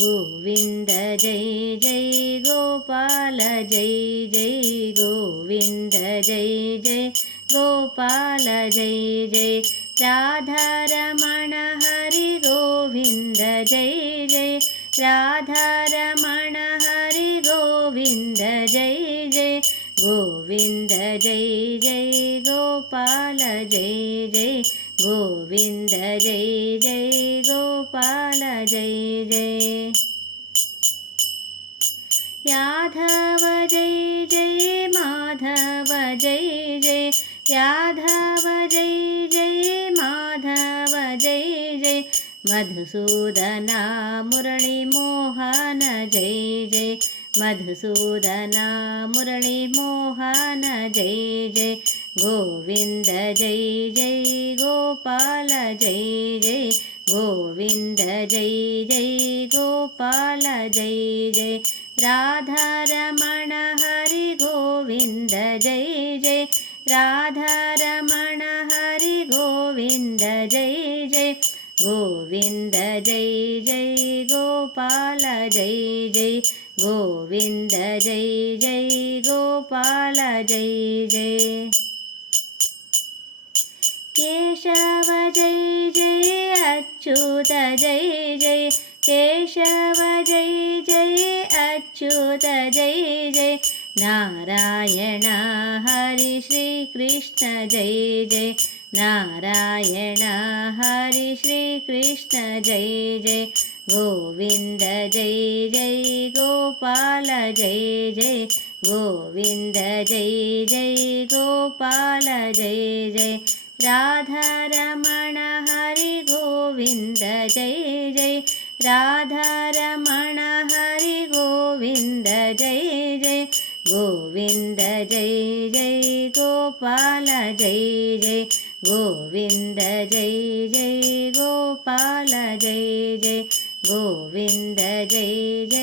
गोविन्द जय जय गोपाल जय जय गोविन्द जय जय गोपाल जय जय राधारमण हरि गोविन्द जय जय राधारमण हरि गोविन्द जय जय गोविन्द जय जय गोपाल जय जय गोविन्द जय जय गोपाल जय जय यादव जय जय माधव जय जय यादव जय जय माधव जय जय मधुसूदना मुरली मोहन जय जय मधुसूदना मुरली मोहन जय जय गोविन्द जय जय गोपाल जय जय गोविन्द जय जय गोपाल जय जय राधारमण हरि गोविन्द जय जय राधारमण हरि गोविन्द जय जय गोविन्द जय जय गोपाल जय जय गोविन्द जय जय गोपाल जय जय केशव जय जय अच्युत जय जय केशव जय जय अच्युत जय जय नारायण हरि श्री कृष्ण जय जय नारायण हरि श्री कृष्ण जय जय गोविन्द जय जय गोपाल जय जय गोविन्द जय जय गोपाल जय जय राधारमण हरि गोविन्द जय जय राधारमण हरि गोविन्द जय जय गोविन्द जय जय गोपाल जय जय गोविन्द जय जय गोपाल जय जय गोविन्द जय जय